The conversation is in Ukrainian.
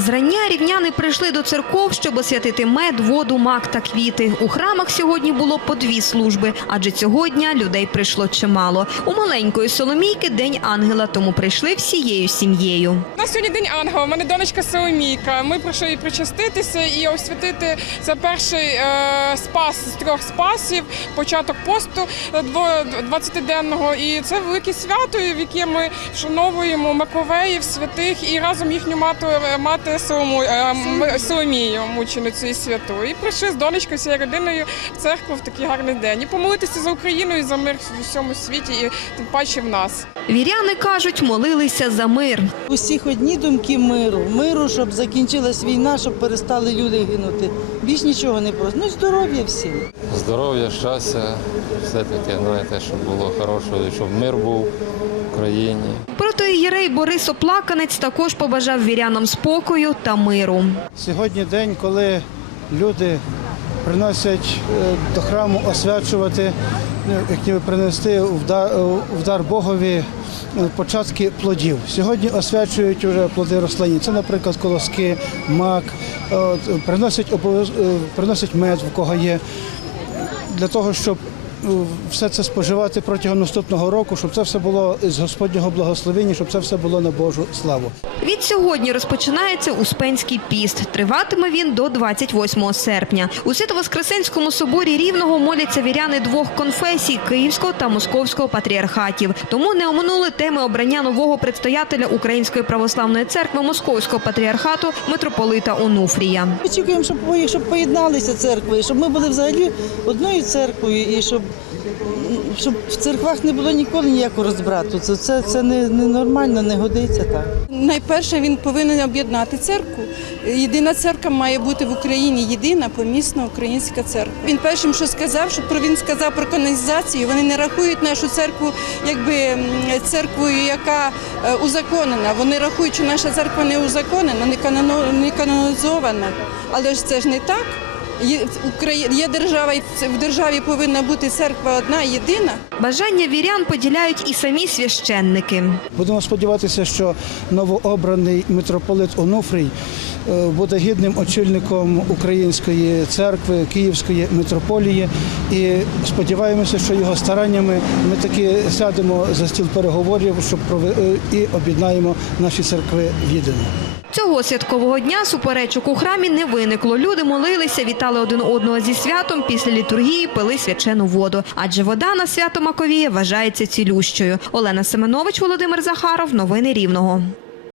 Зрання рівняни прийшли до церков, щоб освятити мед, воду, мак та квіти. У храмах сьогодні було по дві служби, адже цього дня людей прийшло чимало. У маленької Соломійки день ангела, тому прийшли всією сім'єю. У нас сьогодні день ангела. У мене донечка Соломійка. Ми прийшли її причаститися і освятити це перший е, спас з трьох спасів, початок посту е, дво- 20-денного. І це велике свято, в яке ми вшановуємо Маковеїв, святих і разом їхню е, мати Солому, е, Соломію, мученицю і святу. І прийшли з донечкою всією родиною в церкву в такий гарний день. І помолитися за Україну і за мир в усьому світі, і тим паче в нас. Віряни кажуть, молилися за мир. Усіх одні думки миру. Миру, щоб закінчилась війна, щоб перестали люди гинути. Більш нічого не просто. Ну здоров'я всім. здоров'я, щастя, все таке, знаєте, щоб було хорошого, щоб мир був в країні. Протоієрей Борис Оплаканець також побажав вірянам спокою та миру. Сьогодні день, коли люди приносять е, до храму освячувати, ну, як принести в дар, Богові е, початки плодів. Сьогодні освячують вже плоди рослинні. Це, наприклад, колоски, мак, е, приносять, е, приносять мед, в кого є, для того, щоб е, все це споживати протягом наступного року, щоб це все було з Господнього благословення, щоб це все було на Божу славу. Від сьогодні розпочинається Успенський піст. Триватиме він до 28 серпня. У Свято-Воскресенському соборі Рівного моляться віряни двох конфесій Київського та Московського патріархатів. Тому не оминули теми обрання нового предстоятеля Української православної церкви Московського патріархату митрополита Онуфрія. Очікуємо, щоб, поєдналися церкви, щоб ми були взагалі одною церквою, і щоб, щоб в церквах не було ніколи ніякого розбрату. Це, це, це не, не нормально, не годиться так. Найперше він повинен об'єднати церкву. Єдина церква має бути в Україні єдина помісна українська церква. Він першим, що сказав, що він сказав про канонізацію. Вони не рахують нашу церкву якби церквою, яка е, узаконена. Вони рахують, що наша церква не узаконена, не канонізована. Але ж це ж не так. Є, є держава, і в державі повинна бути церква одна, єдина. Бажання вірян поділяють і самі священники. Будемо сподіватися, що новообраний митрополит Онуфрій е, буде гідним очільником української церкви, Київської митрополії. І сподіваємося, що його стараннями ми таки сядемо за стіл переговорів, щоб е, і об'єднаємо наші церкви в єдину. Цього святкового дня суперечок у храмі не виникло. Люди молилися, вітали один одного зі святом. Після літургії пили свячену воду. Адже вода на свято Маковія вважається цілющою. Олена Семенович, Володимир Захаров. Новини Рівного.